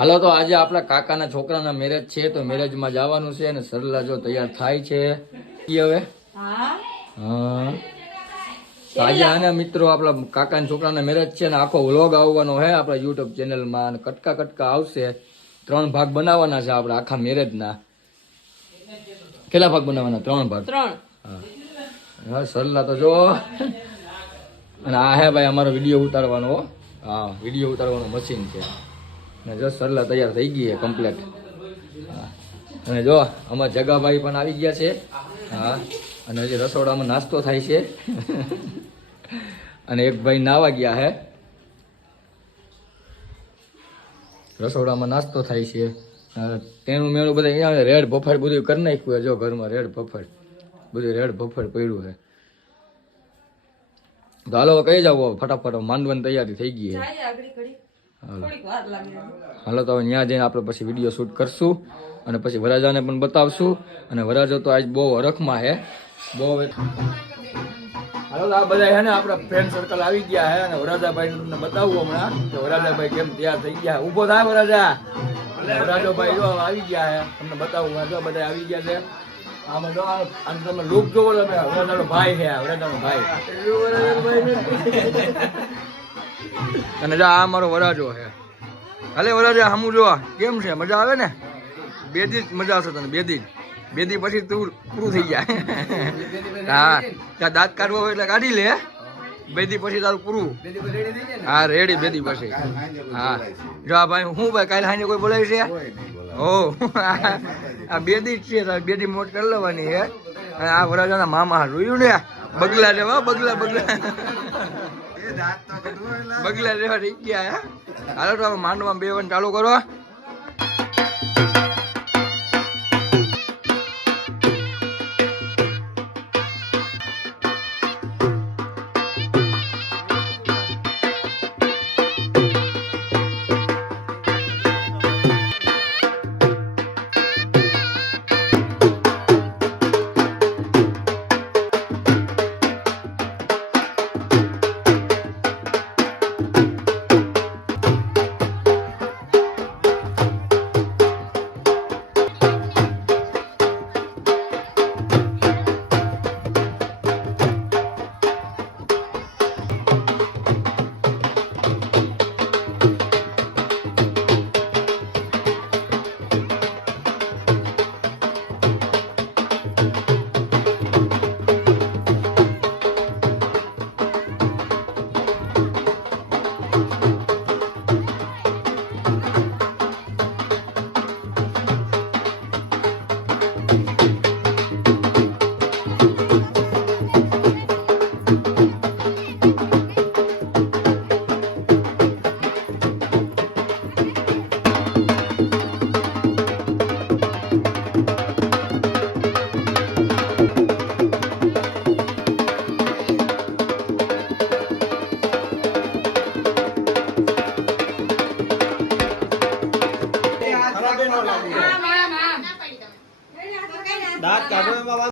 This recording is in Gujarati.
હાલો તો આજે આપણા કાકાના છોકરાના મેરેજ છે તો મેરેજમાં જવાનું છે અને સરલા જો તૈયાર થાય છે હવે હા આજે આના મિત્રો આપણા કાકાના છોકરાના મેરેજ છે ને આખો વ્લોગ આવવાનો છે આપણા યુટ્યુબ ચેનલમાં અને કટકા કટકા આવશે 3 ભાગ બનાવવાના છે આપણા આખા મેરેજના કેટલા ભાગ બનાવવાના 3 ભાગ હા સરલા તો જો અને આ હે ભાઈ અમારો વિડીયો ઉતારવાનો હા વિડીયો ઉતારવાનું મશીન છે ને જો સરલા તૈયાર થઈ ગઈ છે કમ્પ્લીટ અને જો અમારા જગાભાઈ પણ આવી ગયા છે હા અને હજી રસોડામાં નાસ્તો થાય છે અને એક ભાઈ નાવા ગયા હે રસોડામાં નાસ્તો થાય છે તેનું મેળું બધા અહીંયા રેડ બફાર બધું કરી નાખ્યું જો ઘરમાં રેડ બફાર બધું રેડ બફાર પડ્યું છે તો હાલો કઈ જાવ ફટાફટ માંડવાની તૈયારી થઈ ગઈ છે હાલો તો ત્યાં જઈને આપણે પછી વિડીયો શૂટ કરશું અને પછી વરાજાને પણ બતાવશું અને વરાજો તો આજ બહુ હરખમાં હે બહુ હાલો તો આ બધા હે ને આપણા ફ્રેન્ડ સર્કલ આવી ગયા હે અને વરાજાભાઈ તમને બતાવવું હમણાં કે વરાજાભાઈ કેમ તૈયાર થઈ ગયા ઊભો થાય વરાજા વરાજાભાઈ જો આવી ગયા હે તમને બતાવું જો બધા આવી ગયા છે આમાં જો આમ તમે લુક જોવો તમે વરાજાનો ભાઈ છે વરાજાનો ભાઈ અને જા આ મારો વરાજો છે હાલે વરાજા હમું જો કેમ છે મજા આવે ને બે દી મજા આવશે તને બે દી પછી તું પૂરું થઈ જાય હા ત્યાં દાંત કાઢવા હોય એટલે કાઢી લે બે દી પછી તારું પૂરું હા રેડી બે દી પછી હા જો આ ભાઈ હું ભાઈ કાલે હાજે કોઈ બોલાવી છે ઓ આ બે દી જ છે બે દી મોટ કરી લેવાની છે અને આ વરાજાના મામા જોયું ને બગલા રેવા બગલા બગલા રેવા રહી ગયા હે હાલો તો માંડવામાં બેવાનું ચાલુ કરો